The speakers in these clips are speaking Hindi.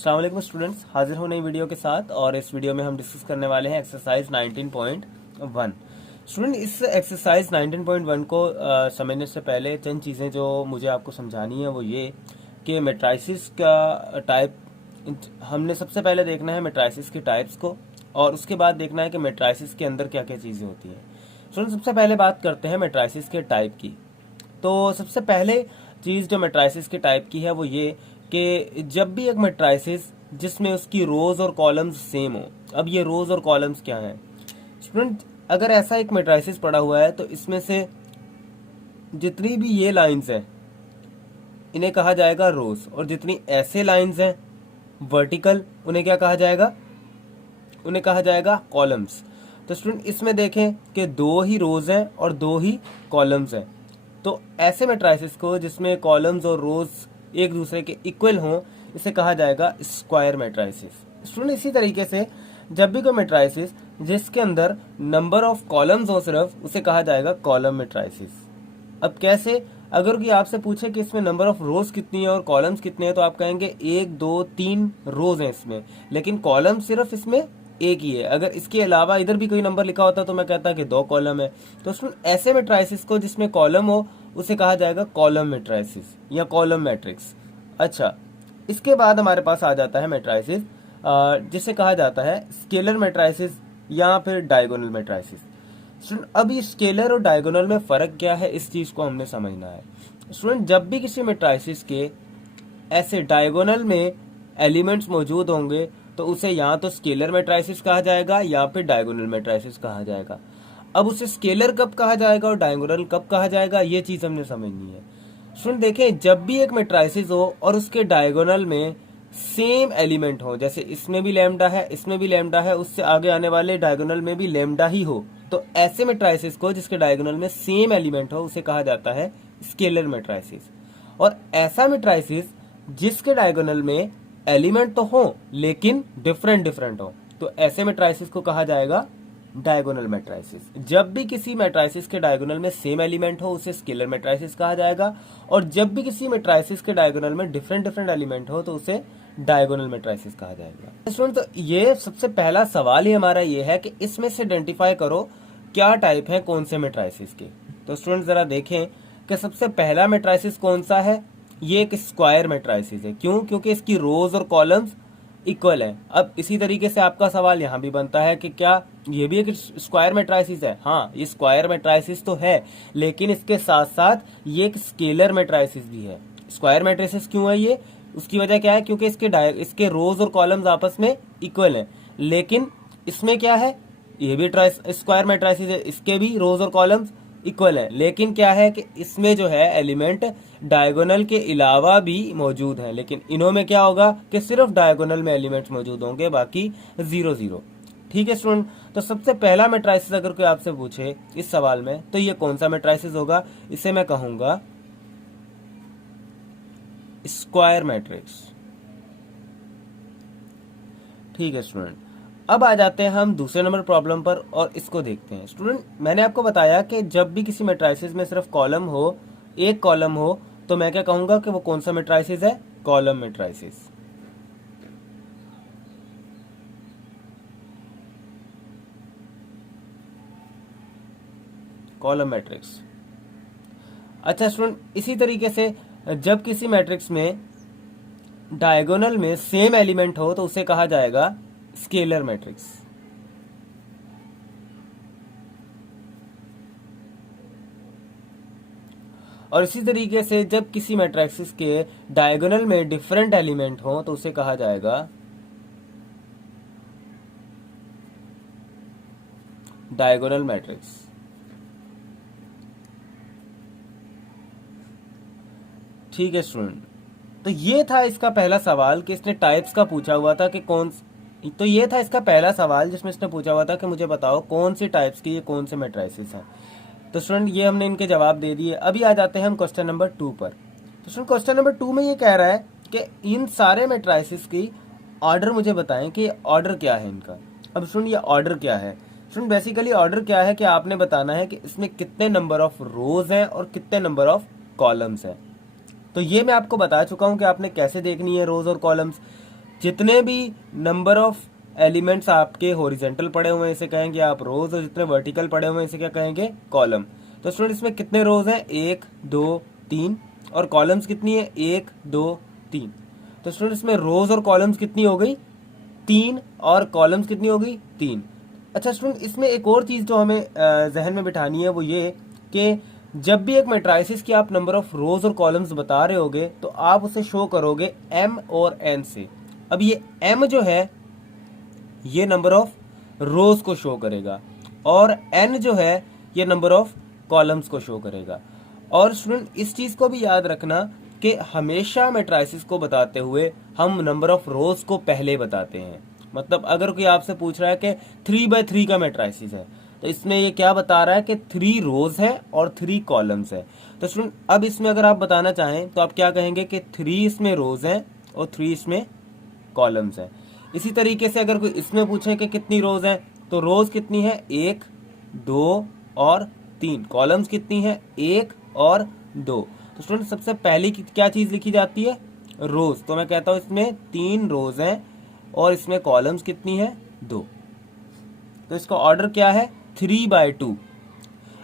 अस्सलाम वालेकुम स्टूडेंट्स, हाजिर हो नई वीडियो के साथ। और इस वीडियो में हम डिस्कस करने वाले हैं एक्सरसाइज 19.1। स्टूडेंट, इस एक्सरसाइज 19.1 को समझने से पहले चंद चीज़ें जो मुझे आपको समझानी है वो ये कि मैट्रिसेस का टाइप हमने सबसे पहले देखना है मैट्रिसेस के टाइप्स को, और उसके बाद देखना है कि मैट्रिसेस के अंदर क्या क्या चीज़ें होती हैं। स्टूडेंट, सबसे पहले बात करते हैं मैट्रिसेस के टाइप की। तो सबसे पहले चीज़ जो मैट्रिसेस के टाइप की है वो ये कि जब भी एक मैट्रिसेस जिसमें उसकी रोज और कॉलम्स सेम हो। अब ये रोज और कॉलम्स क्या हैं स्टूडेंट? अगर ऐसा एक मैट्रिसेस पड़ा हुआ है तो इसमें से जितनी भी ये लाइंस हैं इन्हें कहा जाएगा रोज, और जितनी ऐसे लाइंस हैं वर्टिकल उन्हें क्या कहा जाएगा? उन्हें कहा जाएगा कॉलम्स। तो स्टूडेंट, इसमें देखें कि दो ही रोज हैं और दो ही कॉलम्स हैं। तो ऐसे मैट्रिसेस को जिसमें कॉलम्स और रोज एक दूसरे के इक्वल हों इसे कहा जाएगा स्क्वायर मैट्रिसेस। स्टूडेंट, इसी तरीके से जब भी कोई मैट्रिसेस जिसके अंदर नंबर ऑफ कॉलम्स हो सिर्फ, उसे कहा जाएगा कॉलम मैट्रिसेस। अब कैसे? अगर कोई आपसे पूछे कि इसमें नंबर ऑफ रोज कितनी है और कॉलम्स कितने हैं तो आप कहेंगे 1 2 3 रोज हैं इसमें, लेकिन कॉलम सिर्फ इसमें एक ही है। अगर इसके अलावा इधर भी कोई नंबर लिखा होता तो मैं कहता कि 2 कॉलम है। तो उसमें ऐसे मैट्रिसेस को जिसमें कॉलम हो उसे कहा जाएगा कॉलम मैट्रिसेस या कॉलम मैट्रिक्स। अच्छा, इसके बाद हमारे पास आ जाता है मैट्रिसेस जिसे कहा जाता है स्केलर मैट्रिसेस या फिर डायगोनल मैट्रिसेस। स्टूडेंट, अब ये स्केलर और डायगोनल में फर्क क्या है इस चीज को हमने समझना है। स्टूडेंट, जब भी किसी मैट्रिसेस के ऐसे डायगोनल में एलिमेंट्स मौजूद होंगे तो उसे या तो स्केलर मैट्रिसेस कहा जाएगा या फिर डायगोनल मैट्रिसेस कहा जाएगा। अब उसे स्केलर कब कहा जाएगा और डायगोनल कब कहा जाएगा ये चीज हमने समझनी है। स्टूडेंट देखें, जब भी एक मैट्रिसेस हो और उसके डायगोनल में सेम एलिमेंट हो, जैसे इसमें भी लैम्डा है इसमें भी लैम्डा है, उससे आगे आने वाले डायगोनल में भी लैम्डा ही हो, तो ऐसे मैट्रिसेस को जिसके डायगोनल में सेम एलिमेंट हो उसे कहा जाता है स्केलर मैट्रिसेस। और ऐसा मैट्रिसेस जिसके डायगोनल में एलिमेंट तो हो लेकिन डिफरेंट डिफरेंट हो, तो ऐसे मैट्रिसेस को कहा जाएगा डायगोनल मैट्रिसेस। जब भी किसी मैट्रिसेस के डायगोनल में सेम एलिमेंट हो उसे स्केलर मैट्रिसेस कहा जाएगा, और जब भी किसी मैट्रिसेस के डायगोनल में डिफरेंट डिफरेंट एलिमेंट हो तो उसे डायगोनल मैट्रिसेस कहा जाएगा। स्टूडेंट, तो ये सबसे पहला सवाल ही हमारा ये है कि इसमें से आइडेंटिफाई करो क्या टाइप है कौन से मैट्रिसेस के। तो स्टूडेंट जरा देखें कि सबसे पहला मैट्रिसेस कौन सा है। ये एक स्क्वायर मैट्रिसेस है। क्यों? क्योंकि इसकी रोज और कॉलम्स इक्वल है। अब इसी तरीके से आपका सवाल यहाँ भी बनता है कि क्या ये भी एक स्क्वायर मैट्रिसेस है? हाँ, ये स्क्वायर मैट्रिसेस तो है, लेकिन इसके साथ साथ ये एक स्केलर मैट्रिसेस भी है। स्क्वायर मैट्रिसेस क्यों है ये? उसकी वजह क्या है? क्योंकि इसके रोज और कॉलम्स आपस में इक्वल हैं। लेकिन इसमें क्या है? ये भी स्क्वायर मैट्रिसेस है, इसके भी रोज और कॉलम्स इक्वल है, लेकिन क्या है कि इसमें जो है एलिमेंट डायगोनल के अलावा भी मौजूद हैं। लेकिन इन्हों में क्या होगा कि सिर्फ डायगोनल में एलिमेंट्स मौजूद होंगे, बाकी 0 0। ठीक है स्टूडेंट, तो सबसे पहला मैट्रिसेस अगर कोई आपसे पूछे इस सवाल में तो ये कौन सा मैट्रिसेस होगा? इसे मैं कहूंगा स्क्वायर मैट्रिक्स। ठीक है स्टूडेंट, अब आ जाते हैं हम दूसरे नंबर प्रॉब्लम पर और इसको देखते हैं। स्टूडेंट, मैंने आपको बताया कि जब भी किसी मैट्रिसेस में सिर्फ कॉलम हो, एक कॉलम हो, तो मैं क्या कहूंगा कि वो कौन सा मैट्रिसेस है? Column matrices. Column matrix. अच्छा स्टूडेंट, इसी तरीके से जब किसी मैट्रिक्स में डायगोनल में सेम एलिमेंट हो तो उसे कहा जाएगा स्केलर मैट्रिक्स। और इसी तरीके से जब किसी मैट्रिक्स के डायगोनल में डिफरेंट एलिमेंट हो तो उसे कहा जाएगा डायगोनल मैट्रिक्स। ठीक है स्टूडेंट, तो ये था इसका पहला सवाल कि इसने टाइप्स का पूछा हुआ था कि तो ये था इसका पहला सवाल जिसमें इसने पूछा हुआ था कि मुझे बताओ कौन सी टाइप्स की ये कौन से मैट्रिसेस हैं। तो स्टूडेंट, ये हमने इनके जवाब दे दिए। अभी आ जाते हैं हम क्वेश्चन नंबर 2 पर। तो स्टूडेंट, क्वेश्चन नंबर 2 में ये कह रहा है कि इन सारे मैट्रिसेस की ऑर्डर मुझे बताएं कि ऑर्डर क्या है इनका। अब स्टूडेंट, ये ऑर्डर क्या है? स्टूडेंट, बेसिकली ऑर्डर क्या है कि आपने बताना है कि इसमें कितने नंबर ऑफ रोज हैं और कितने नंबर ऑफ कॉलम्स हैं। तो ये मैं आपको बता चुका हूं कि आपने कैसे देखनी है रोज और कॉलम्स। जितने भी नंबर ऑफ एलिमेंट्स आपके हॉरिजॉन्टल पड़े हुए हैं इसे कहेंगे आप रोज, और जितने वर्टिकल पड़े हुए हैं इसे क्या कहेंगे कॉलम। तो स्टूडेंट इसमें कितने रोज हैं, 1 2 3, और कॉलम्स कितनी है, 1 2 3। तो स्टूडेंट इसमें रोज और कॉलम्स कितनी हो गई, 3, और कॉलम्स कितनी हो गई, 3। अच्छा स्टूडेंट इसमें एक और चीज जो हमें जहन में बिठानी है वो ये कि जब भी एक मैट्राइसिस की आप नंबर ऑफ रोज और कॉलम्स बता रहे होगे तो आप उसे शो करोगे m और n से। अब ये m जो है ये नंबर ऑफ रोज को शो करेगा, और n जो है ये नंबर ऑफ कॉलम्स को शो करेगा। और स्टूडेंट इस चीज को भी याद रखना कि हमेशा मैट्राइसिस को बताते हुए हम नंबर ऑफ रोज को पहले बताते हैं। मतलब अगर कोई आपसे पूछ रहा है कि 3x3 का मैट्राइसिस है तो इसमें ये क्या बता रहा है कि 3 रोज है और 3 कॉलम्स है। तो स्टूडेंट अब इसमें अगर आप बताना चाहें तो आप क्या कहेंगे कि 3 इसमें रोज हैं और 3 इसमें कॉलम्स हैं। इसी तरीके से अगर कोई इसमें पूछे कि कितनी रोज हैं तो रोज कितनी है, 1 2 और 3, कॉलम्स कितनी है, 1 और 2। तो स्टूडेंट सबसे पहली क्या चीज लिखी जाती है, रोज। तो मैं कहता हूं इसमें 3 रोज हैं और इसमें कॉलम्स कितनी है, 2। तो इसका ऑर्डर क्या है, 3/2।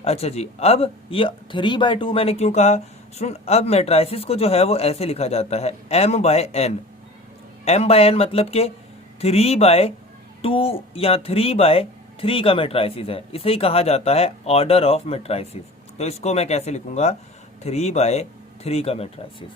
अच्छा जी, अब ये 3/2 मैंने क्यों कहा, सुन अब मैट्राइसिस को जो है वो ऐसे लिखा जाता है m/n। m/n मतलब के 3/2 या 3/3 का मैट्राइसिस है, इसे ही कहा जाता है ऑर्डर ऑफ मैट्राइसिस। तो इसको मैं कैसे लिखूंगा, 3/3 का मैट्राइसिस,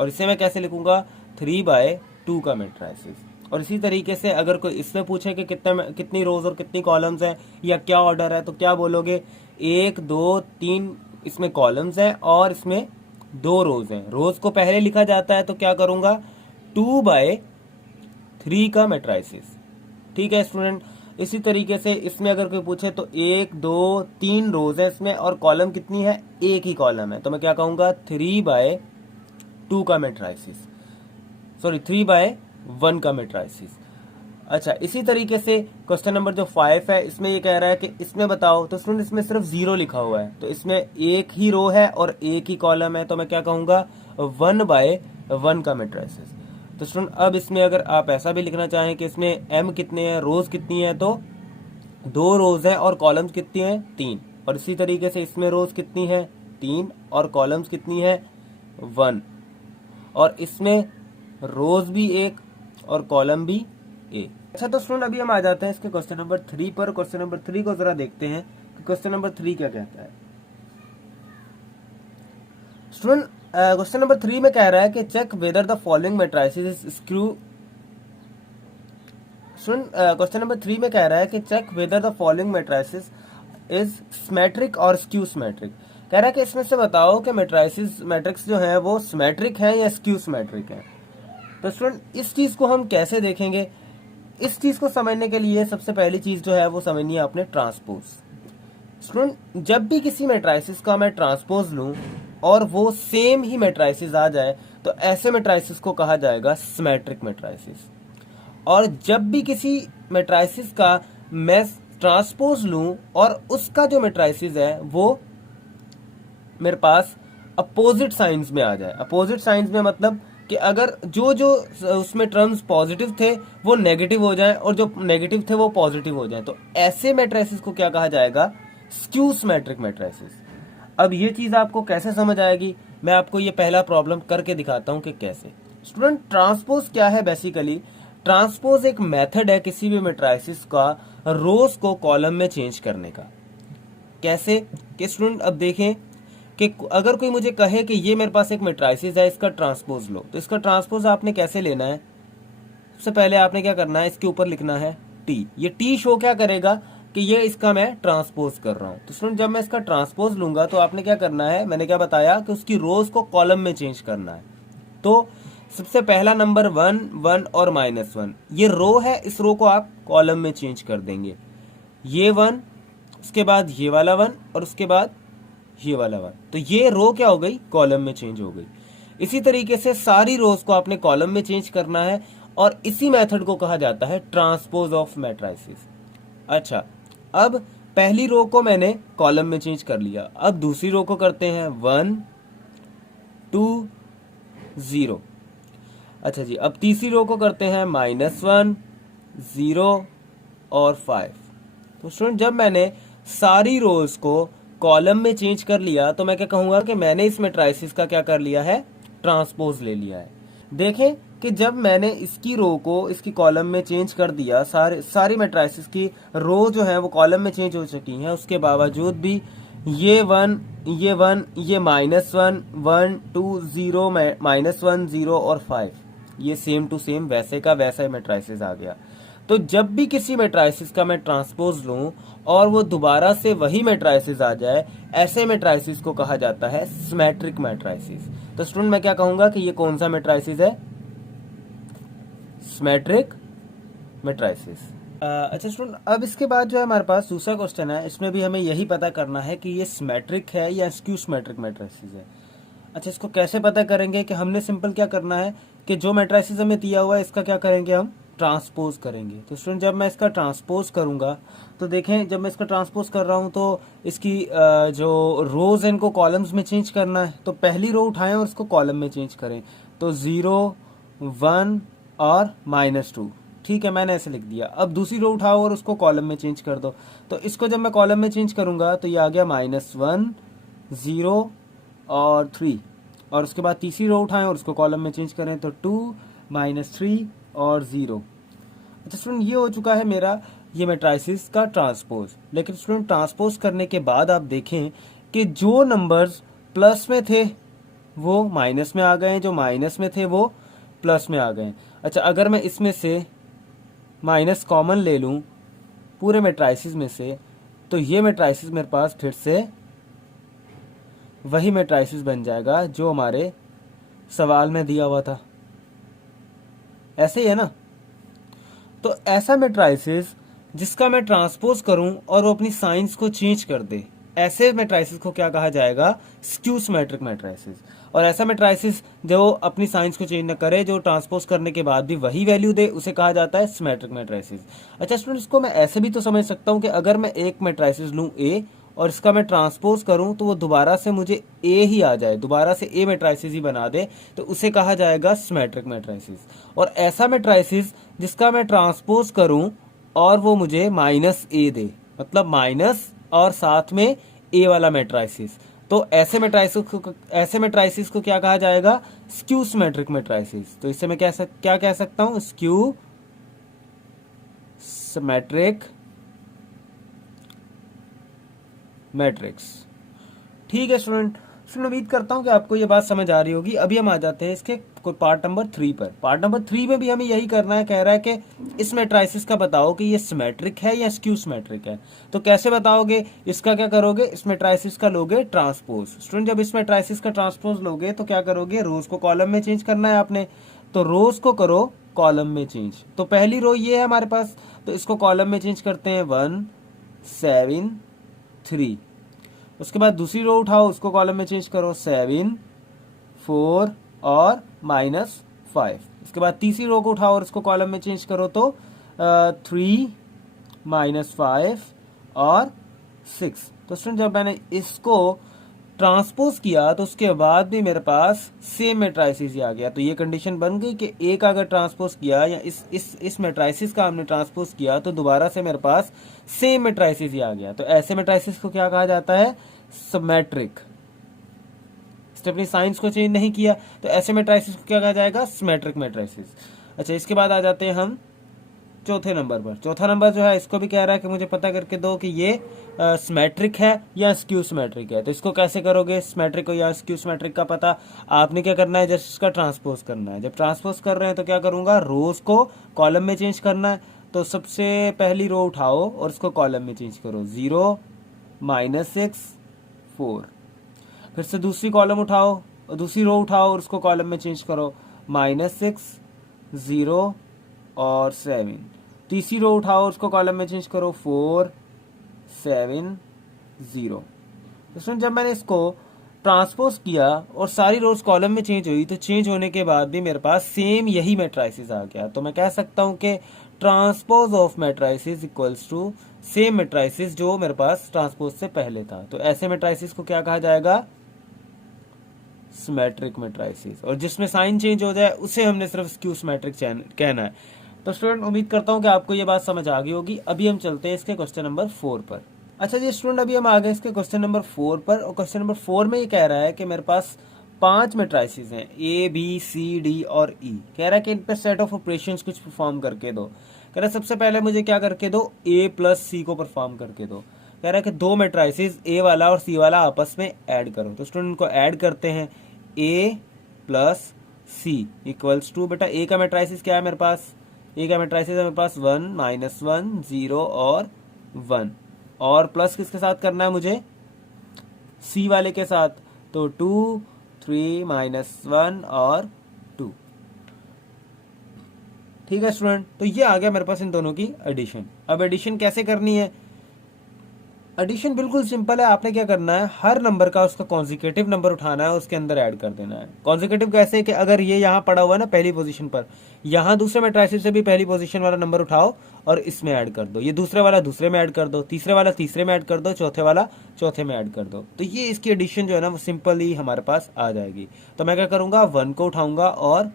और इसे मैं कैसे लिखूंगा, 3/2 का मैट्राइसिस। और इसी तरीके से अगर कोई इसमें पूछे कि कितनी रोज और कितनी कॉलम्स हैं या क्या ऑर्डर है तो क्या बोलोगे, 1 2 3 इसमें कॉलम्स हैं और इसमें 2 रोज हैं। रोज को पहले लिखा जाता है तो क्या करूंगा, 2/3 का मैट्राइसिस। ठीक है स्टूडेंट, इसी तरीके से इसमें अगर कोई पूछे तो 1 2 3 रोज है इसमें और कॉलम कितनी है, एक ही कॉलम है, तो मैं क्या कहूंगा, 3/2 का मैट्राइसिस, सॉरी 3/1 का मैट्राइसिस। अच्छा इसी तरीके से क्वेश्चन नंबर जो 5 है इसमें ये कह रहा है कि इसमें बताओ, तो स्टूडेंट इसमें सिर्फ 0 लिखा हुआ है तो इसमें एक ही रो है और एक ही कॉलम है, तो मैं क्या कहूंगा, 1/1 का मैट्राइसिस। तो स्टूडेंट अब इसमें अगर आप ऐसा भी लिखना चाहें कि इसमें m कितने हैं, रोज कितनी है, तो 2 रोज है और कॉलम्स कितनी है, 3। और इसी तरीके से इसमें रोज कितनी है, 3, और कॉलम्स कितनी है, 1। और इसमें रोज भी 1 और कॉलम भी 1। अच्छा तो स्टूडेंट अभी हम आ जाते हैं इसके क्वेश्चन नंबर 3 पर। क्वेश्चन नंबर 3 को जरा देखते हैं कि क्वेश्चन नंबर 3 क्या कहता है। स्टूडेंट क्वेश्चन नंबर 3 में कह रहा है कि check whether the following matrices is skew. Student question number 3 में कह रहा है कि check whether the following matrices is symmetric और स्क्यू सिमेट्रिक। कह रहा है कि इसमें से बताओ कि मैट्राइसिस मैट्रिक्स जो है वो सिमेट्रिक है या स्क्यू सिमेट्रिक है। तो स्टूडेंट इस चीज को हम कैसे देखेंगे, इस चीज को समझने के लिए सबसे पहली चीज जो है वो समझनी है आपने ट्रांसपोज। स्टूडेंट जब भी किसी मैट्राइसिस का मैं ट्रांसपोज लूं और वो सेम ही मैट्राइसिस आ जाए तो ऐसे मैट्राइसिस को कहा जाएगा सिमेट्रिक मैट्राइसिस। और जब भी किसी मैट्राइसिस का मैं ट्रांसपोज लूं और उसका जो मैट्राइसिस है वो मेरे पास अपोजिट साइंस में आ जाए, अपोजिट साइंस में मतलब कि अगर जो जो उसमें टर्म्स पॉजिटिव थे वो नेगेटिव हो जाएं और जो नेगेटिव थे वो पॉजिटिव हो जाएं, तो ऐसे मैट्राइसिस को क्या कहा जाएगा, स्क्यू सिमेट्रिक मैट्राइसिस। अब ये चीज आपको कैसे समझ आएगी, मैं आपको ये पहला प्रॉब्लम करके दिखाता हूं कि कैसे। स्टूडेंट ट्रांसपोज क्या है, बेसिकली ट्रांसपोज एक मेथड है किसी भी मैट्राइसिस का रोज को कॉलम में चेंज करने का। कैसे कि स्टूडेंट अब देखें कि अगर कोई मुझे कहे कि ये मेरे पास एक मैट्राइसिस है इसका ट्रांसपोज लो, तो इसका ट्रांसपोज आपने कैसे लेना है, सबसे पहले आपने क्या करना है, इसके ऊपर लिखना है टी। ये टी शो क्या करेगा कि ये इसका मैं ट्रांसपोज कर रहा हूं। तो स्टूडेंट जब मैं इसका ट्रांसपोज लूंगा तो आपने क्या करना है, मैंने क्या बताया कि उसकी रोज को कॉलम में चेंज करना है। तो सबसे पहला नंबर 1 1 और -1, ये रो है, इस रो को आप कॉलम में चेंज कर देंगे। ये 1, उसके बाद ये वाला 1 और उसके बाद ये वाला 1, तो ये रो क्या हो गई, कॉलम में चेंज हो गई। इसी तरीके से सारी रोज को आपने कॉलम में चेंज करना है और इसी मेथड को कहा जाता है ट्रांसपोज ऑफ मैट्राइसिस। अच्छा अब पहली रो को मैंने कॉलम में चेंज कर लिया, अब दूसरी रो को करते हैं 1 2 0। अच्छा जी, अब तीसरी रो को करते हैं -1, 0 और 5। तो स्टूडेंट जब मैंने सारी रोज को कॉलम में चेंज कर लिया तो मैं क्या कहूंगा कि मैंने इस मैट्रिसेस का क्या कर लिया है, ट्रांसपोज ले लिया है। देखें कि जब मैंने इसकी रो को इसकी कॉलम में चेंज कर दिया, सारी मैट्रिसेस की रो जो है वो कॉलम में चेंज हो चुकी हैं, उसके बावजूद भी ये 1, ये 1, ये -1, 1, 2, 0, -1, 0 और 5, ये सेम टू सेम वैसे का वैसा ही मैट्रिसेस आ गया। तो जब भी किसी मैट्रिसेस का मैं ट्रांसपोज लूं और वो दोबारा से वही मैट्रिसेस आ जाए, ऐसे मैट्रिसेस को कहा जाता है सिमेट्रिक मैट्रिसेस। तो स्टूडेंट मैं क्या कहूंगा कि ये कौन सा मैट्रिसेस है, सिमेट्रिक मैट्रिसेस। अच्छा स्टूडेंट, अब इसके बाद जो है हमारे पास दूसरा क्वेश्चन है, इसमें भी हमें यही पता करना है कि ये सिमेट्रिक है या स्क्यू सिमेट्रिक मैट्रिसेस है। अच्छा, इसको कैसे पता करेंगे कि हमने सिंपल क्या करना है कि जो मैट्रिसेस हमें दिया हुआ है इसका क्या करेंगे, हम ट्रांसपोज करेंगे। तो स्टूडेंट जब मैं इसका ट्रांसपोज करूंगा तो देखें, जब मैं इसका ट्रांसपोज कर रहा हूं तो इसकी जो रोज है इनको कॉलम्स में चेंज करना है। तो पहली रो उठाएं और इसको कॉलम में चेंज करें। तो 0, 1 और -2, ठीक है, मैंने ऐसे लिख दिया। अब दूसरी रो उठाओ और उसको कॉलम में चेंज कर दो। तो इसको जब मैं कॉलम में चेंज करूंगा तो ये आ गया -1, 0 और 3। और उसके बाद तीसरी रो उठाएं और उसको कॉलम में चेंज करें तो 2, -3 और 0। अच्छा स्टूडेंट, ये हो चुका है मेरा ये मैट्रिसेस का ट्रांसपोज। लेकिन स्टूडेंट ट्रांसपोज करने के बाद आप देखें कि जो नंबर्स प्लस में थे वो माइनस में आ गए, जो माइनस में थे वो प्लस में आ गए। अच्छा, अगर मैं इसमें से माइनस कॉमन ले लूं पूरे मैट्रिसेस में से, तो ये मैट्रिसेस मेरे पास फिर से वही मैट्रिसेस बन जाएगा जो हमारे सवाल में दिया हुआ था। ऐसे ही है ना। तो ऐसा मैट्रिसेस जिसका मैं ट्रांसपोज करूं और वो अपनी साइंस को चेंज कर दे, ऐसे मैट्रिसेस को क्या कहा जाएगा, स्क्यू सिमेट्रिक मैट्रिसेस। और ऐसा मैट्रिसेस जो अपनी साइंस को चेंज न करे, जो ट्रांसपोज करने के बाद भी वही वैल्यू दे, उसे कहा जाता है सिमेट्रिक मैट्रिसेस। अच्छा स्टूडेंट, इसको मैं ऐसे भी तो समझ सकता हूं कि अगर मैं एक मैट्रिसेस लूं ए और इसका मैं ट्रांसपोज करूं तो वो दोबारा से मुझे ए ही आ जाए, दोबारा से ए मैट्रिसेस ही बना दे, तो उसे कहा जाएगा सिमेट्रिक मैट्रिसेस। और ऐसा मैट्रिसेस जिसका मैं ट्रांसपोज करूं और वो मुझे -a दे, मतलब माइनस और साथ में ए वाला मैट्रिसेस, तो ऐसे मैट्रिसेस को क्या कहा जाएगा, स्क्यू सिमेट्रिक मैट्रिसेस। तो इससे मैं क्या कह सकता हूं, स्क्यू सिमेट्रिक मैट्रिक्स। ठीक है स्टूडेंट, उम्मीद करता हूं कि आपको ये बात समझ आ रही होगी। अभी हम आ जाते हैं इसके पार्ट नंबर 3 पर। पार्ट नंबर 3 में भी हमें यही करना है, कह रहा है कि इस मैट्रिसेस का बताओ कि ये सिमेट्रिक है या स्क्यू सिमेट्रिक है। तो कैसे बताओगे, इसका क्या करोगे, इस मैट्रिसेस का लोगे ट्रांसपोज। स्टूडेंट जब इस मैट्रिसेस का ट्रांसपोज लोगे तो क्या करोगे, रोज को कॉलम में चेंज करना है आपने, तो रोज को करो कॉलम में चेंज। तो पहली रो ये है हमारे पास, तो इसको कॉलम में चेंज करते हैं 1, 7, 3। उसके बाद दूसरी रो उठाओ, उसको कॉलम में चेंज करो 7, 4 और -5। इसके बाद तीसरी रो को उठाओ और इसको कॉलम में चेंज करो तो 3, -5 और 6। तो स्टूडेंट जब मैंने इसको ट्रांसपोज किया तो उसके बाद भी मेरे पास सेम मैट्रिसेस ही आ गया। तो ये कंडीशन बन गई कि ए का अगर ट्रांसपोज किया या इस मैट्रिसेस का हमने ट्रांसपोज किया तो दोबारा से मेरे पास सेम मैट्रिसेस ही आ गया। तो ऐसे मैट्रिसेस को क्या कहा जाता है, सिमेट्रिक। इसने अपनी साइंस को चेंज नहीं किया, तो ऐसे मैट्रिसेस को क्या कहा जाएगा, सिमेट्रिक मैट्रिसेस। अच्छा, इसके बाद आ जाते हैं हम चौथे नंबर पर। चौथा नंबर जो है इसको भी कह रहा है कि मुझे पता करके दो कि ये सिमेट्रिक है या स्क्यू सिमेट्रिक है। तो इसको कैसे करोगे, सिमेट्रिक या स्क्यू सिमेट्रिक का पता आपने क्या करना है, जस्ट इसका ट्रांसपोज करना है। जब ट्रांसपोज कर रहे हैं तो क्या करूंगा, रोज को कॉलम में चेंज करना है। तो सबसे पहली रो उठाओ और उसको कॉलम में चेंज करो, 0, -6, 4। फिर से दूसरी कॉलम उठाओ और दूसरी रो उठाओ और उसको कॉलम में चेंज करो, -6, 0 और 7। तीसरी रो उठाओ उसको कॉलम में चेंज करो, 4, 7, 0। इसमें जब मैंने इसको ट्रांसपोज किया और सारी रोज कॉलम में चेंज हुई, तो चेंज होने के बाद भी मेरे पास सेम यही मैट्रिसेस आ गया। तो मैं कह सकता हूं कि transpose of matrices equals to same matrices जो मेरे पास ट्रांसपोज से पहले था। तो ऐसे मैट्रिसेस को क्या कहा जाएगा, सिमेट्रिक मैट्रिसेस, और जिसमें साइन चेंज हो जाए उसे हमने सिर्फ स्क्यू सिमेट्रिक कहना है। तो स्टूडेंट उम्मीद करता हूँ कि आपको ये बात समझ आ गई होगी। अभी हम चलते हैं इसके क्वेश्चन नंबर 4 पर। अच्छा जी स्टूडेंट, अभी हम आ गए इसके क्वेश्चन नंबर 4 पर, और क्वेश्चन नंबर 4 में ये कह रहा है कि मेरे पास 5 मैट्रिसेस हैं, ए बी सी डी और ई। कह रहा है कि इन पर सेट ऑफ ऑपरेशंस कुछ परफॉर्म करके दो। कह रहा है सबसे पहले मुझे क्या करके दो, ए प्लस सी को परफॉर्म करके दो। कह रहा है कि दो मैट्रिसेस ए वाला और सी वाला आपस में ऐड करो। तो स्टूडेंट इनको ऐड करते हैं, ए प्लस सी इक्वल्स टू, बेटा ए का मैट्रिसेस क्या है मेरे पास, ए का मैट्रिसेस है मेरे पास 1 -1 0 और 1, और प्लस किसके साथ करना है मुझे, सी वाले के साथ, तो 2 3 -1 और 2। ठीक है स्टूडेंट, तो ये आ गया मेरे पास इन दोनों की एडिशन। अब एडिशन कैसे करनी है, एडिशन बिल्कुल सिंपल है। आपने क्या करना है, हर नंबर का उसका कॉन्जिक्यूटिव नंबर उठाना है, उसके अंदर ऐड कर देना है। कॉन्जिक्यूटिव कैसे कि अगर ये यहाँ पड़ा हुआ है ना पहली पोजीशन पर, यहाँ दूसरे मैट्रिसेस से भी पहली पोजीशन वाला नंबर उठाओ और इसमें ऐड कर दो, ये दूसरे वाला दूसरे में ऐड कर दो, तीसरे वाला तीसरे में ऐड कर दो, चौथे वाला चौथे में ऐड कर दो। तो ये इसकी एडिशन जो है ना वो सिंपल ही हमारे पास आ जाएगी। तो मैं क्या करूँगा, 1 को उठाऊंगा और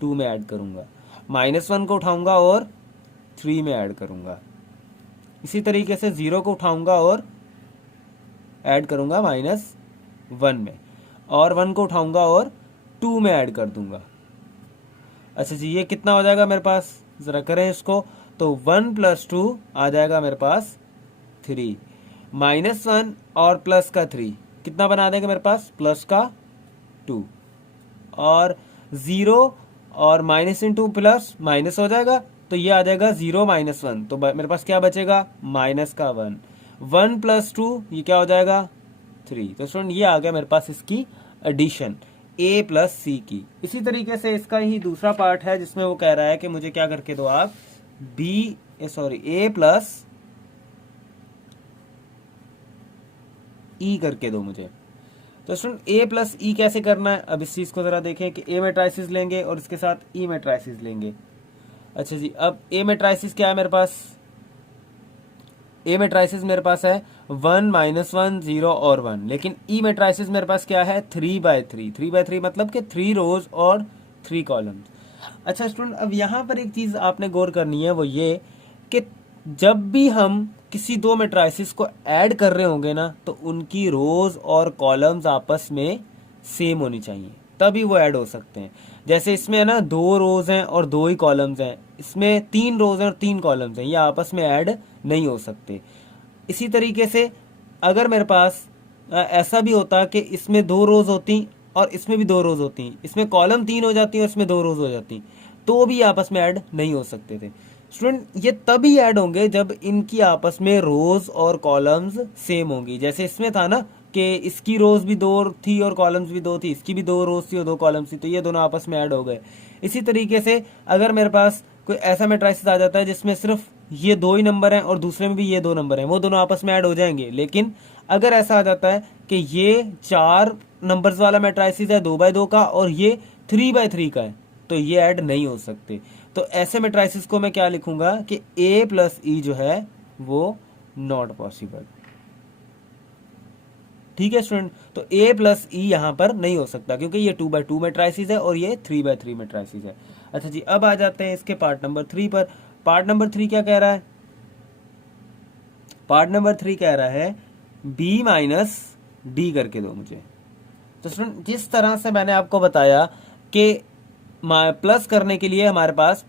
2 में ऐड करूँगा, -1 को उठाऊंगा और 3 में ऐड करूँगा, इसी तरीके से 0 को उठाऊंगा और ऐड करूंगा -1 में, और 1 को उठाऊंगा और 2 में ऐड कर दूंगा। अच्छा जी, ये कितना हो जाएगा मेरे पास, जरा करें इसको, तो 1 + 2 आ जाएगा मेरे पास 3, -1 और प्लस का 3 कितना बना देंगे मेरे पास, प्लस का 2, और 0 और -2 प्लस माइनस हो जाएगा, तो ये आ जाएगा 0 -1, तो मेरे पास क्या बचेगा, -1 1 + 2 ये क्या हो जाएगा 3। तो स्टूडेंट ये आ गया मेरे पास इसकी एडिशन a प्लस सी की। इसी तरीके से इसका ही दूसरा पार्ट है जिसमें वो कह रहा है कि मुझे क्या करके दो आप, a प्लस e करके दो मुझे। तो स्टूडेंट a प्लस e कैसे करना है, अब इस चीज को जरा देखें कि a मैट्रिसेस लेंगे और इसके साथ e मैट्रिसेस लेंगे। अच्छा जी, अब ए मैट्रिसेस क्या है मेरे पास, ए मैट्रिसेस मेरे पास है 1 -1 0 और 1, लेकिन ई मैट्रिसेस मेरे पास क्या है 3/3। 3/3 मतलब कि 3 रोज और 3 कॉलम्स। अच्छा स्टूडेंट, अब यहाँ पर एक चीज आपने गौर करनी है, वो ये कि जब भी हम किसी दो मैट्रिसेस को ऐड कर रहे होंगे ना, तो उनकी रोज और कॉलम्स आपस में सेम होनी चाहिए, तभी वो ऐड हो सकते हैं। जैसे इसमें है ना 2 रोज हैं और 2 ही कॉलम्स हैं, इसमें 3 रोज हैं और 3 कॉलम्स हैं, ये आपस में ऐड नहीं हो सकते। इसी तरीके से अगर मेरे पास ऐसा भी होता कि इसमें 2 रोज होती और इसमें भी 2 रोज होती, इसमें कॉलम 3 हो जाती और इसमें 2 रोज हो जाती, तो भी आपस में ऐड नहीं हो सकते थे। स्टूडेंट ये तभी ऐड होंगे जब इनकी आपस में रोज और कॉलम्स सेम होंगी। जैसे इसमें था ना कि इसकी रोज भी 2 थी और कॉलम्स भी 2 थी, इसकी भी 2 रोज थी और 2 कॉलम्स थी, तो ये दोनों आपस में ऐड हो गए। इसी तरीके से अगर मेरे पास कोई ऐसा मैट्रिसेस आ जाता है जिसमें सिर्फ ये 2 ही नंबर हैं और दूसरे में भी ये 2 नंबर हैं, वो दोनों आपस में ऐड हो जाएंगे। लेकिन अगर ऐसा आ जाता है कि ये 4 नंबर्स वाला मैट्रिसेस है 2/2 का और ये 3/3 का है, तो ये ऐड नहीं हो सकते। तो ऐसे मैट्रिसेस को मैं क्या लिखूंगा कि a प्लस ई जो है वो नॉट पॉसिबल। ठीक है स्टूडेंट, तो a प्लस ई यहां पर नहीं हो सकता क्योंकि ये 2/2 मैट्रिसेस है और ये 3/3 मैट्रिसेस है। अच्छा जी, अब आ जाते हैं इसके पार्ट नंबर 3 पर। पार्ट नंबर 3 क्या कह रहा है, पार्ट नंबर 3 कह रहा है b माइनस डी करके दो मुझे। तो स्टूडेंट जिस तरह से मैंने आपको बताया कि प्लस करने के लिए हमारे पास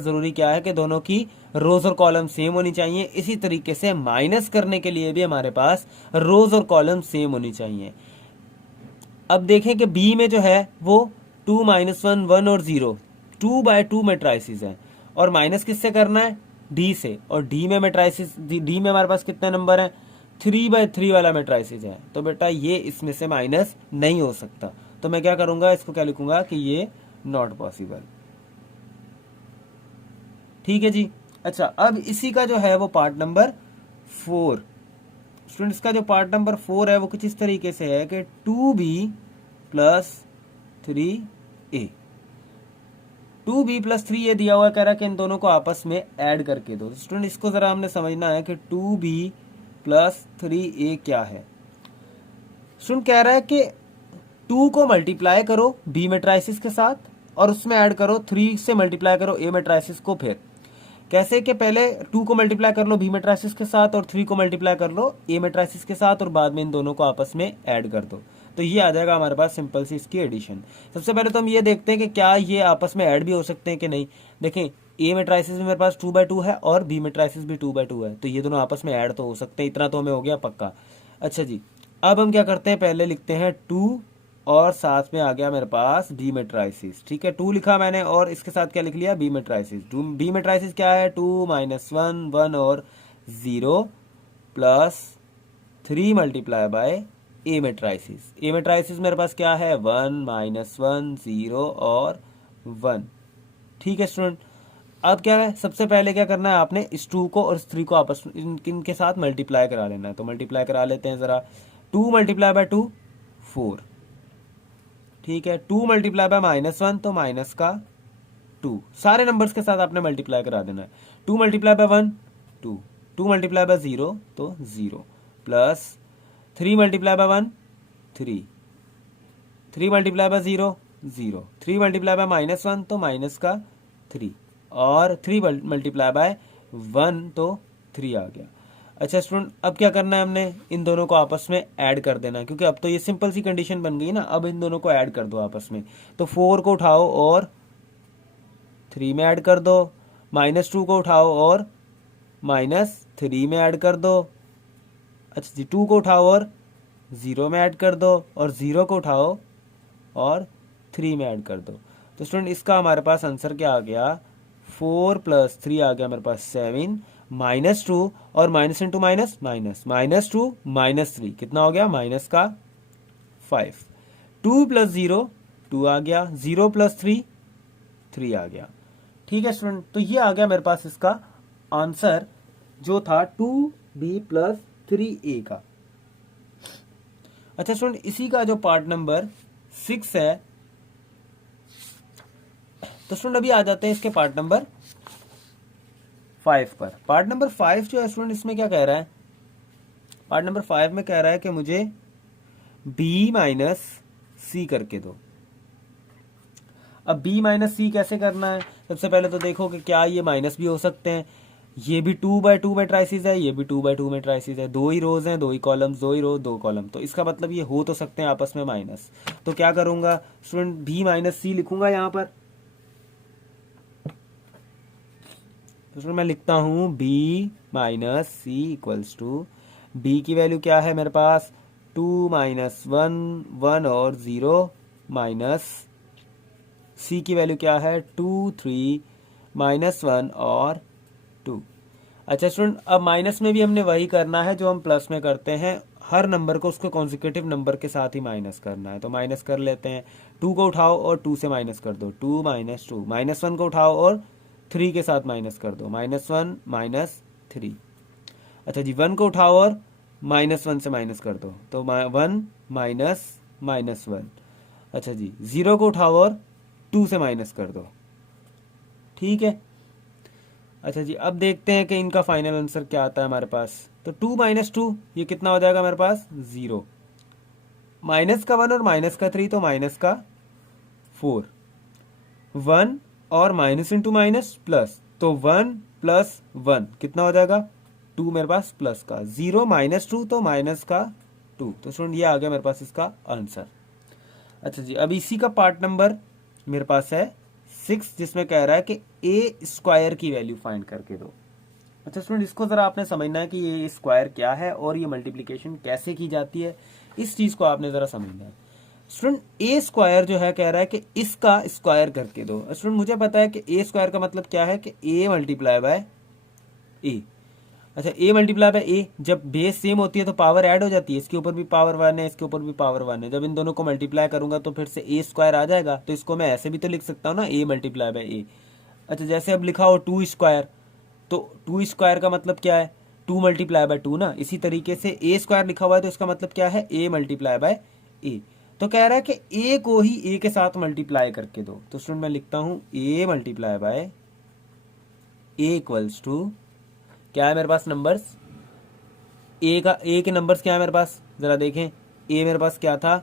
जरूरी क्या है कि दोनों की रोज और कॉलम सेम होनी चाहिए, इसी तरीके से माइनस करने के लिए भी हमारे पास रोज और कॉलम सेम होनी चाहिए। अब देखें कि बी में जो है वो 2 -1 1 और 0 2/2 मैट्रिसेस है, और माइनस किससे करना है, डी से, और डी में मैट्रिसेस, डी में हमारे पास कितने नंबर हैं, 3/3 वाला मैट्रिसेस है, तो बेटा ये इसमें से माइनस नहीं हो सकता। तो मैं क्या करूंगा, इसको क्या लिखूंगा कि ये नॉट पॉसिबल। ठीक है जी। अच्छा, अब इसी का जो है वो पार्ट नंबर 4, स्टूडेंट्स का जो पार्ट नंबर 4 है वो कुछ इस तरीके से है कि 2b + 3a। 2b + 3a दिया हुआ, कह रहा है कि इन दोनों को आपस में ऐड करके दो। स्टूडेंट इसको जरा हमने समझना है कि 2b + 3a क्या है। स्टूडेंट कह रहा है कि 2 को मल्टीप्लाई करो बी मैट्रिसेस के साथ और उसमें ऐड करो 3 से मल्टीप्लाई करो ए मैट्रिसेस को। फिर कैसे कि पहले 2 को मल्टीप्लाई कर लो बी मैट्रिसेस के साथ और 3 को मल्टीप्लाई कर लो ए मैट्रिसेस के साथ और बाद में इन दोनों को आपस में ऐड कर दो। तो ये आ जाएगा हमारे पास सिंपल सी इसकी एडिशन। सबसे पहले तो हम ये देखते हैं कि क्या ये आपस में ऐड भी हो सकते हैं कि नहीं। देखें ए मैट्रिसेस में मेरे पास 2/2 है और बी मैट्रिसेस भी 2/2 है, तो ये दोनों आपस में ऐड तो हो सकते हैं, इतना तो हमें हो गया पक्का। अच्छा जी, अब हम क्या करते हैं, पहले लिखते हैं 2 और साथ में आ गया मेरे पास बी मैट्रिसेस। ठीक है, 2 लिखा मैंने और इसके साथ क्या लिख लिया, बी मैट्रिसेस। बी मैट्रिसेस क्या है, 2 - 1 1 और 0 plus 3 multiply by A matrices. A matrices मेरे पास क्या है, 1 - 1 0 और 1। ठीक है स्टूडेंट, अब क्या है, सबसे पहले क्या करना है आपने इस 2 को और इस 3 को आपस में इनके साथ मल्टीप्लाई करा लेना है। तो मल्टीप्लाई करा लेते हैं ज़रा। 2 × 2 4। ठीक है, 2 × -1 तो माइनस का 2। सारे नंबर्स के साथ आपने मल्टीप्लाई करा देना है। 2 × 1 2, 2 × 0 तो 0 प्लस 3 × 1 3, 3 × 0 0, 3 × -1 तो माइनस का 3 और 3 × 1 तो 3 आ गया। अच्छा स्टूडेंट, अब क्या करना है, हमने इन दोनों को आपस में ऐड कर देना है, क्योंकि अब तो ये सिंपल सी कंडीशन बन गई ना। अब इन दोनों को ऐड कर दो आपस में। तो 4 को उठाओ और 3 में ऐड कर दो, -2 को उठाओ और -3 में ऐड कर दो। अच्छा जी, 2 को उठाओ और 0 में ऐड कर दो और 0 को उठाओ और 3 में ऐड कर दो। तो स्टूडेंट इसका हमारे पास आंसर क्या आ गया, 4 + 3 आ गया मेरे पास 7, -2 और माइनस इंटू माइनस माइनस, -2 -3 कितना हो गया, माइनस का 5। 2 + 0 2 आ गया, 0 + 3 3 आ गया। ठीक है स्टूडेंट, तो ये आ गया मेरे पास इसका आंसर जो था 2b + 3a का। अच्छा स्टूडेंट, इसी का जो पार्ट नंबर 6 है, तो स्टूडेंट अभी आ जाते हैं इसके पार्ट नंबर 5 पर। पार्ट नंबर 5 जो है स्टूडेंट, इसमें क्या कह रहा है, पार्ट नंबर 5 में कह रहा है कि मुझे b - c करके दो। अब b - c कैसे करना है, सबसे पहले तो देखो कि क्या ये माइनस भी हो सकते हैं। ये भी 2/2 मैट्रिसेस है, ये भी 2/2 मैट्रिसेस है, 2 ही रोज हैं, 2 ही कॉलम्स, 2 ही रो 2 कॉलम, तो इसका मतलब ये हो तो सकते हैं आपस में माइनस। तो क्या करूंगा स्टूडेंट, b - c लिखूंगा यहाँ पर। तो मैं लिखता हूं b - c equals to, b की वैल्यू क्या है मेरे पास, 2 - 1 1 और 0 माइनस c की वैल्यू क्या है, 2 3 -1 और 2। अच्छा स्टूडेंट, अब माइनस में भी हमने वही करना है जो हम प्लस में करते हैं, हर नंबर को उसको कॉन्जिक्यूटिव नंबर के साथ ही माइनस करना है। तो माइनस कर लेते हैं, 2 को उठाओ और 2 से माइनस कर दो, 2 - 2, -1 को उठाओ और 3 के साथ माइनस कर दो, -1 - 3। अच्छा जी, 1 को उठाओ और -1 से माइनस कर दो, तो 1 -1। अच्छा जी, 0 को उठाओ और 2 से माइनस कर दो। ठीक है, अच्छा जी, अब देखते हैं कि इनका फाइनल आंसर क्या आता है हमारे पास। तो 2 - 2 ये कितना हो जाएगा मेरे पास, 0, माइनस का 1 और माइनस का 3 तो माइनस का 4, 1 और माइनस इंटू माइनस प्लस, तो 1 + 1 कितना हो जाएगा, 2 मेरे पास प्लस का, 0 - 2 तो माइनस का 2। तो स्टूडेंट ये आ गया मेरे पास इसका आंसर। अच्छा जी, अब इसी का पार्ट नंबर मेरे पास है 6, जिसमें कह रहा है कि a² की वैल्यू फाइंड करके दो। अच्छा स्टूडेंट, इसको ज़रा आपने समझना है कि ये स्क्वायर क्या है और ये मल्टीप्लिकेशन कैसे की जाती है, इस चीज़ को आपने ज़रा समझना है। स्टूडेंट a² जो है कह रहा है कि इसका स्क्वायर करके दो। स्टूडेंट मुझे पता है कि a² का मतलब क्या है कि a × a। अच्छा, a × a, जब बेस सेम होती है तो पावर ऐड हो जाती है, इसके ऊपर भी पावर 1 है, इसके ऊपर भी पावर 1 है। जब इन दोनों को मल्टीप्लाई करूंगा तो फिर से a² आ जाएगा, तो इसको मैं ऐसे भी तो लिख सकता हूँ ना, a × a। अच्छा, जैसे अब लिखा हो 2², तो 2² का मतलब क्या है, 2 × 2 ना। इसी तरीके से a² लिखा हुआ है तो इसका मतलब क्या है, a × a। तो कह रहा है कि a को ही a के साथ मल्टीप्लाई करके दो। तो स्टूडेंट मैं लिखता हूँ a × a इक्वल्स टू, क्या है मेरे पास नंबर्स, a के नंबर्स क्या है मेरे पास, जरा देखें। a मेरे पास क्या था,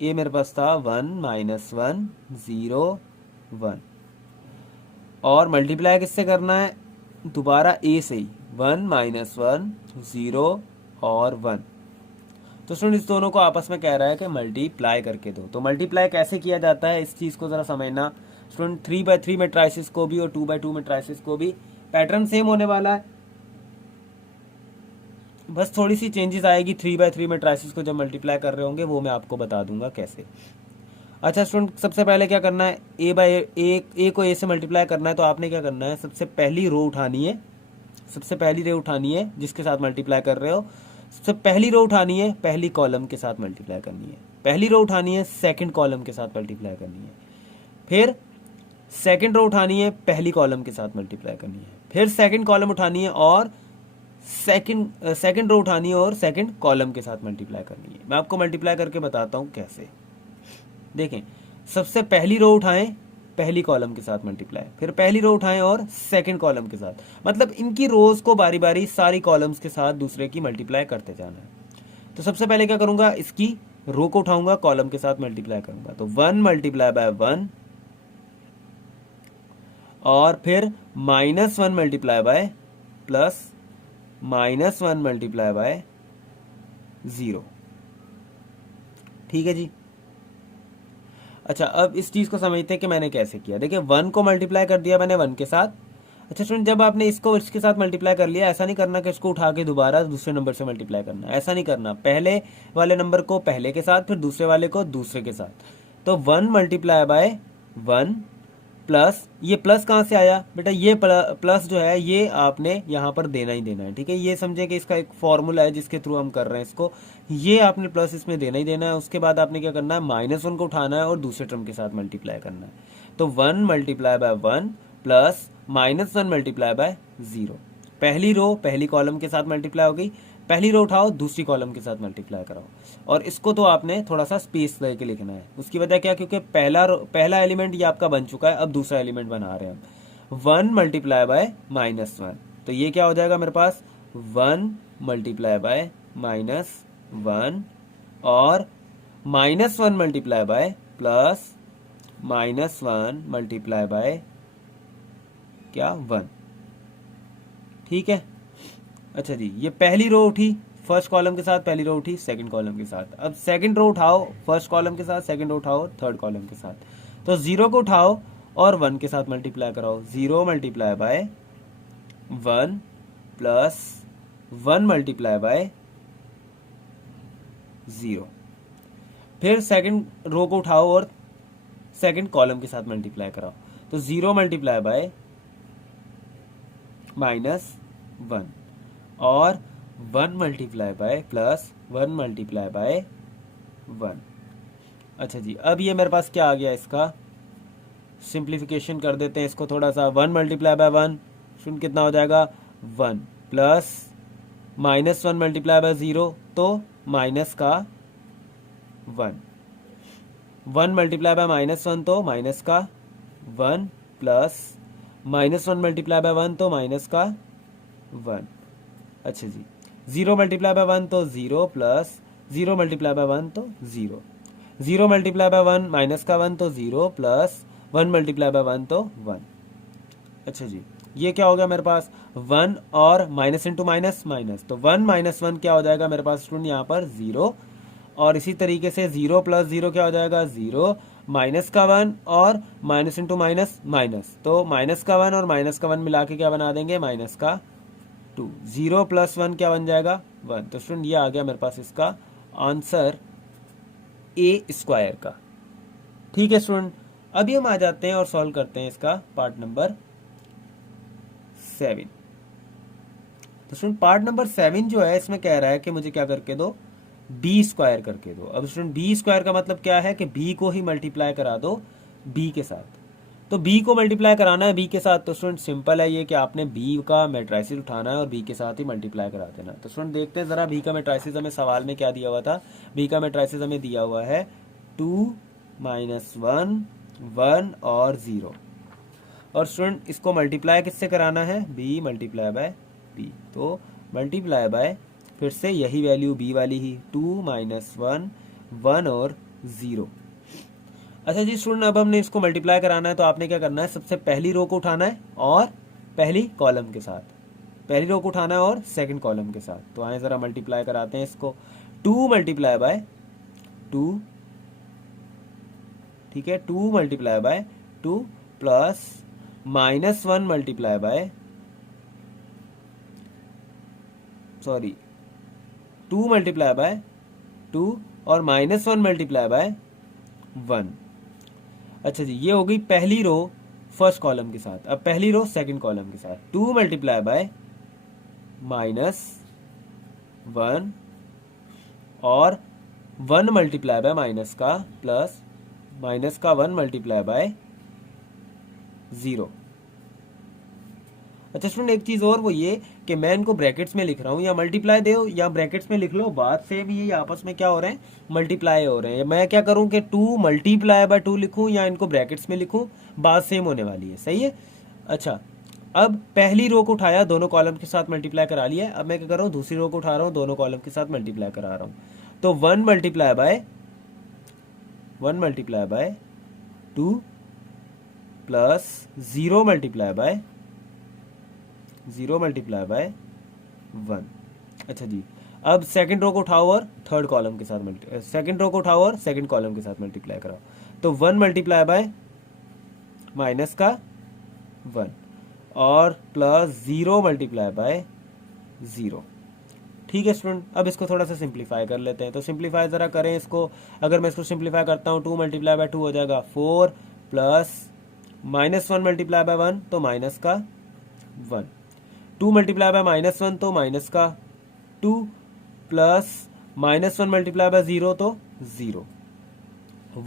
ए मेरे पास था 1 माइनस 1 0 1, और मल्टीप्लाई किससे करना है, दोबारा ए से ही 1 माइनस 1 0 और 1। तो स्टूडेंट इस दोनों को आपस में कह रहा है कि मल्टीप्लाई करके दो। तो मल्टीप्लाई कैसे किया जाता है इस चीज़ को ज़रा समझना। स्टूडेंट 3/3 मैट्राइसिस को भी और 2/2 मैट्राइसिस को भी पैटर्न सेम होने वाला है, बस थोड़ी सी चेंजेस आएगी। 3/3 मैट्राइसिस को जब मल्टीप्लाई कर रहे होंगे वो मैं आपको बता दूंगा कैसे। अच्छा स्टूडेंट, सबसे पहले क्या करना है, ए को ए से मल्टीप्लाई करना है। तो आपने क्या करना है, सबसे पहली रो उठानी है, सबसे पहली रो उठानी है जिसके साथ मल्टीप्लाई कर रहे हो। सबसे पहली रो उठानी है, पहली कॉलम के साथ मल्टीप्लाई करनी है। पहली रो उठानी है, सेकंड कॉलम के साथ मल्टीप्लाई करनी है। फिर सेकंड रो उठानी है, पहली कॉलम के साथ मल्टीप्लाई करनी है। फिर सेकंड कॉलम उठानी है और सेकंड रो उठानी है और सेकंड कॉलम के साथ मल्टीप्लाई करनी है। मैं आपको मल्टीप्लाई करके बताता हूं कैसे। देखें, सबसे पहली रो उठाएं, पहली कॉलम के साथ मल्टीप्लाई, फिर पहली रो उठाएं और सेकंड कॉलम के साथ, मतलब इनकी रोज को बारी बारी सारी कॉलम्स के साथ दूसरे की मल्टीप्लाई करते जाना है। तो सबसे पहले क्या करूंगा, इसकी रो को उठाऊंगा, कॉलम के साथ मल्टीप्लाई करूंगा। तो 1 मल्टीप्लाई बाय 1, और फिर -1 multiply by plus -1 multiply by 0। ठीक है जी। अच्छा, अब इस चीज को समझते हैं कि मैंने कैसे किया। देखिए 1 को मल्टीप्लाई कर दिया मैंने 1 के साथ। अच्छा स्टूडेंट, जब आपने इसको इसके साथ मल्टीप्लाई कर लिया, ऐसा नहीं करना कि इसको उठा के दोबारा दूसरे नंबर से मल्टीप्लाई करना, ऐसा नहीं करना। पहले वाले नंबर को पहले के साथ, फिर दूसरे वाले को दूसरे के साथ। तो 1 मल्टीप्लाई बाय 1 प्लस, ये प्लस कहाँ से आया बेटा, ये प्लस जो है ये आपने यहाँ पर देना ही देना है। ठीक है, ये समझे कि इसका एक फॉर्मूला है जिसके थ्रू हम कर रहे हैं इसको, ये आपने प्लस इसमें देना ही देना है। उसके बाद आपने क्या करना है, -1 को उठाना है और दूसरे टर्म के साथ मल्टीप्लाई करना है। तो 1 multiply by 1 plus -1 multiply by 0। पहली रो पहली कॉलम के साथ मल्टीप्लाई हो गई, पहली रो उठाओ दूसरी कॉलम के साथ मल्टीप्लाई कराओ। और इसको तो आपने थोड़ा सा स्पेस लेके लिखना है। उसकी वजह क्या, क्योंकि पहला एलिमेंट ये आपका बन चुका है, अब दूसरा एलिमेंट बना रहे हैं हम। 1 मल्टीप्लाई बाय -1, तो ये क्या हो जाएगा मेरे पास, 1 मल्टीप्लाई बाय -1 और -1 multiply by plus -1 multiply by क्या 1। ठीक है। अच्छा जी, ये पहली रो उठी फर्स्ट कॉलम के साथ, पहली रो उठी सेकंड कॉलम के साथ। अब सेकंड रो उठाओ फर्स्ट कॉलम के साथ, सेकंड रो उठाओ थर्ड कॉलम के साथ। तो 0 को उठाओ और 1 के साथ मल्टीप्लाई कराओ। 0 multiply by 1 plus 1 multiply by 0। फिर सेकंड रो को उठाओ और सेकंड कॉलम के साथ मल्टीप्लाई कराओ। तो 0 मल्टीप्लाई बाय -1 और 1 multiply by plus 1 multiply by 1। अच्छा जी, अब ये मेरे पास क्या आ गया, इसका सिंप्लीफिकेशन कर देते हैं इसको थोड़ा सा। 1 मल्टीप्लाई बाय 1 सुन कितना हो जाएगा, 1 प्लस -1 मल्टीप्लाई बाय 0 तो माइनस का 1। 1 मल्टीप्लाई बाय -1 तो माइनस का 1 प्लस -1 मल्टीप्लाई बाय 1 तो माइनस का 1। अच्छा जी, 0 मल्टीप्लाई बाय 1 तो 0 प्लस 0 मल्टीप्लाई बाय 1 तो 0। 0 मल्टीप्लाई बाय 1 माइनस का 1 तो 0 प्लस 1 मल्टीप्लाई बाय 1 तो 1। अच्छा जी, ये क्या हो गया मेरे पास, 1 और माइनस इंटू माइनस माइनस, तो 1 माइनस 1 क्या हो जाएगा मेरे पास स्टूडेंट यहाँ पर 0। और इसी तरीके से 0 प्लस 0 क्या हो जाएगा 0, माइनस का 1 और माइनस इंटू माइनस माइनस, तो माइनस का 1 और माइनस का 1 मिला के क्या बना देंगे माइनस का 2। 0 प्लस 1 क्या बन जाएगा 1। तो स्टूडेंट ये आ गया मेरे पास इसका आंसर a² का। ठीक है स्टूडेंट, अभी हम आ जाते हैं और सॉल्व करते हैं इसका पार्ट नंबर 7। तो स्टूडेंट पार्ट नंबर 7 जो है इसमें कह रहा है कि मुझे क्या करके दो, b² करके दो। अब स्टूडेंट b² का मतलब क्या है कि b को ही मल्टीप्लाई करा दो b के साथ। तो b को मल्टीप्लाई कराना है b के साथ, तो स्टूडेंट सिंपल है ये कि आपने b का मैट्रिसेस उठाना है और b के साथ ही मल्टीप्लाई करा देना। तो स्टूडेंट देखते हैं जरा b का मैट्रिसेस हमें सवाल में क्या दिया हुआ था। b का मैट्रिसेस हमें दिया हुआ है 2 -1 1 और 0। और स्टूडेंट इसको मल्टीप्लाई किससे कराना है, b मल्टीप्लाई बाय b। तो मल्टीप्लाई बाय फिर से यही वैल्यू b वाली ही 2 -1 1 और 0। अच्छा जी स्टूडेंट, अब हमने इसको मल्टीप्लाई कराना है, तो आपने क्या करना है, सबसे पहली रो को उठाना है और पहली कॉलम के साथ, पहली रो को उठाना है और सेकंड कॉलम के साथ। तो आए ज़रा मल्टीप्लाई कराते हैं इसको। 2 मल्टीप्लाई बाय 2, ठीक है, 2 multiply by 2 plus -1 multiply by, sorry 2 multiply by 2 और -1 मल्टीप्लाई बाय 1। अच्छा जी, ये हो गई पहली रो फर्स्ट कॉलम के साथ। अब पहली रो सेकंड कॉलम के साथ, 2 मल्टीप्लाई बाय -1 और 1 मल्टीप्लाई बाय माइनस का प्लस माइनस का 1 मल्टीप्लाई बाय 0। अच्छा स्टूडेंट, एक चीज़ और, वो ये कि मैं इनको ब्रैकेट्स में लिख रहा हूँ, या मल्टीप्लाई दो या ब्रैकेट्स में लिख लो, बात सेम ही है, ये आपस में क्या हो रहे हैं, मल्टीप्लाई हो रहे हैं। मैं क्या करूँ कि 2 मल्टीप्लाई बाय 2 लिखूँ या इनको ब्रैकेट्स में लिखूँ, बात सेम होने वाली है, सही है। अच्छा, अब पहली रो को उठाया, दोनों कॉलम के साथ मल्टीप्लाई करा लिया। अब मैं क्या कर रहा हूँ, दूसरी रो को उठा रहा हूँ, दोनों कॉलम के साथ मल्टीप्लाई करा रहा हूँ। तो 1 multiply by 2 plus 0 multiply by 1। अच्छा जी, अब सेकंड रो को उठाओ और थर्ड कॉलम के साथ सेकंड रो को उठाओ और सेकंड कॉलम के साथ मल्टीप्लाई कराओ। तो 1 मल्टीप्लाई बाय माइनस का 1 और प्लस 0 मल्टीप्लाई बाय 0। ठीक है स्टूडेंट, अब इसको थोड़ा सा सिंप्लीफाई कर लेते हैं। तो सिंप्लीफाई ज़रा करें इसको। अगर मैं इसको सिंप्लीफाई करता हूँ, 2 मल्टीप्लाई बाय 2 हो जाएगा 4 प्लस -1 मल्टीप्लाई बाय 1 तो माइनस का 1, 2 मल्टीप्लाई बाय -1 तो माइनस का 2 प्लस -1 मल्टीप्लाई बाय 0 तो 0,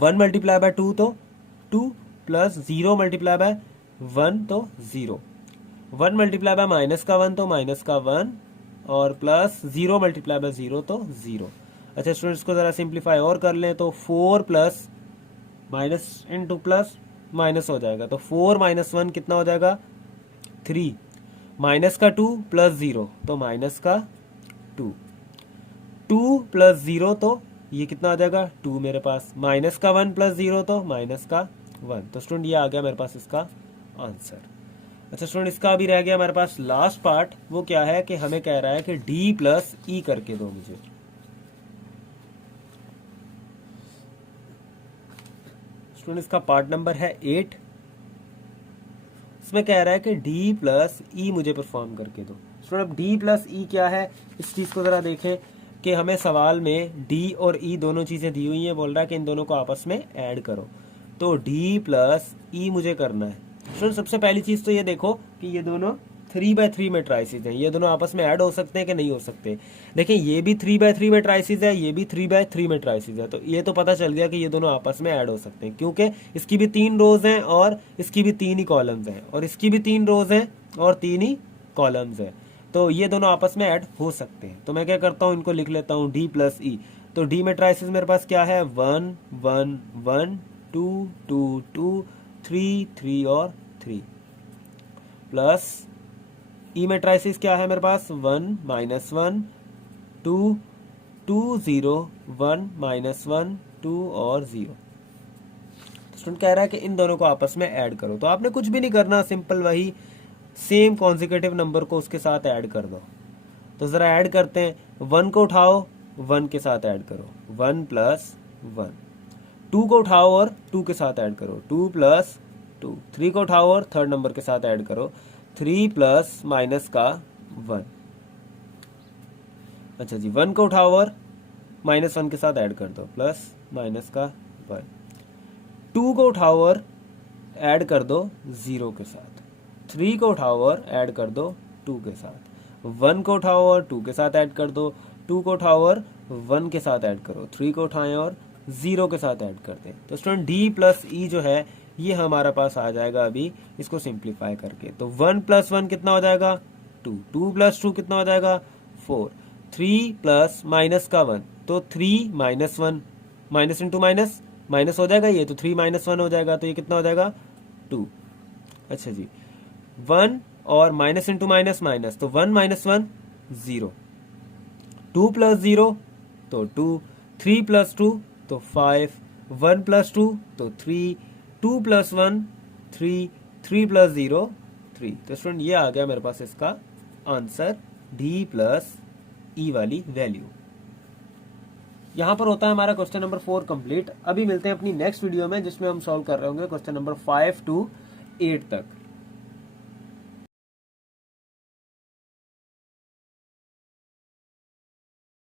1 मल्टीप्लाई बाय 2 तो 2 प्लस 0 मल्टीप्लाई बाय 1 तो 0, 1 मल्टीप्लाई बाय माइनस का 1 तो माइनस का 1 और प्लस 0 मल्टीप्लाई बाय 0 तो 0। अच्छा स्टूडेंट्स, को ज़रा सिंप्लीफाई और कर लें, तो 4 plus minus into plus minus हो जाएगा। तो 4 - 1 कितना हो जाएगा, 3, माइनस का 2 प्लस 0 तो माइनस का 2, 2 प्लस 0 तो ये कितना आ जाएगा 2 मेरे पास, माइनस का 1 प्लस 0 तो माइनस का 1। तो स्टूडेंट ये आ गया मेरे पास इसका आंसर। अच्छा स्टूडेंट, इसका अभी रह गया हमारे पास लास्ट पार्ट। वो क्या है कि हमें कह रहा है कि d प्लस ई करके दो मुझे। स्टूडेंट, इसका पार्ट नंबर है 8। इसमें कह रहा है कि d प्लस ई मुझे परफॉर्म करके दो। स्टूडेंट, अब d प्लस ई क्या है, इस चीज़ को ज़रा देखें कि हमें सवाल में d और e दोनों चीज़ें दी हुई हैं, बोल रहा है कि इन दोनों को आपस में ऐड करो। तो d प्लस ई मुझे करना है। स्टूडेंट, सबसे पहली चीज़ तो ये देखो कि ये दोनों 3/3 मैट्राइसिस हैं। ये दोनों आपस में ऐड हो सकते हैं कि नहीं हो सकते। देखिए, ये भी 3/3 मैट्राइसिस है, ये भी 3/3 मैट्राइसिस है। तो ये तो पता चल गया कि ये दोनों आपस में ऐड हो सकते हैं, क्योंकि इसकी भी 3 रोज हैं और इसकी भी 3 ही कॉलम्स हैं, और इसकी भी 3 रोज हैं और 3 ही कॉलम्स हैं। तो ये दोनों आपस में ऐड हो सकते हैं। तो मैं क्या करता हूँ, इनको लिख लेता हूँ d प्लस ई। तो d मैट्राइसिस मेरे पास क्या है, 1 1 1 2 2 2 3 3 और 3 प्लस ई मैट्राइसिस क्या है मेरे पास, 1 -1 2 2 0 1 -1 2 और 0। स्टूडेंट कह रहा है कि इन दोनों को आपस में ऐड करो। तो आपने कुछ भी नहीं करना, सिंपल वही सेम कॉन्जिक्यूटिव नंबर को उसके साथ ऐड कर दो। तो ज़रा ऐड करते हैं। 1 को उठाओ, 1 के साथ ऐड करो, 1 प्लस 1। 2 को उठाओ और 2 के साथ ऐड करो, 2 प्लस 2। 3 को उठाओ और थर्ड नंबर के साथ ऐड करो, 3 प्लस माइनस का 1। अच्छा जी, 1 को उठाओ और -1 के साथ ऐड कर दो, प्लस माइनस का 1। 2 को उठाओ और ऐड कर दो 0 के साथ। 3 को उठाओ और ऐड कर दो 2 के साथ। 1 को उठाओ और 2 के साथ ऐड कर दो, 2 को उठाओ और 1 के साथ ऐड करो, 3 को उठाएं और 0 के साथ ऐड कर दें। तो स्टूडेंट, d प्लस ई जो है ये हमारा पास आ जाएगा अभी इसको सिंप्लीफाई करके। तो 1 प्लस 1 कितना हो जाएगा, 2। 2 प्लस 2 कितना हो जाएगा, 4। 3 प्लस माइनस का 1 तो 3 -1, माइनस इंटू माइनस माइनस हो जाएगा ये, तो 3 -1 हो जाएगा, तो ये कितना हो जाएगा 2। अच्छा जी, 1 और माइनस इंटू माइनस माइनस, तो 1 - 1 0। 2 प्लस 0 तो 2, 3 प्लस 2 तो 5 1 प्लस 2 तो 3, 2 प्लस 1 3, 3 प्लस 0 3। तो स्टूडेंट ये आ गया मेरे पास इसका आंसर डी प्लस ई वाली वैल्यू। यहां पर होता है हमारा क्वेश्चन नंबर 4 कंप्लीट। अभी मिलते हैं अपनी नेक्स्ट वीडियो में जिसमें हम सॉल्व कर रहे होंगे क्वेश्चन नंबर 5 to 8 तक।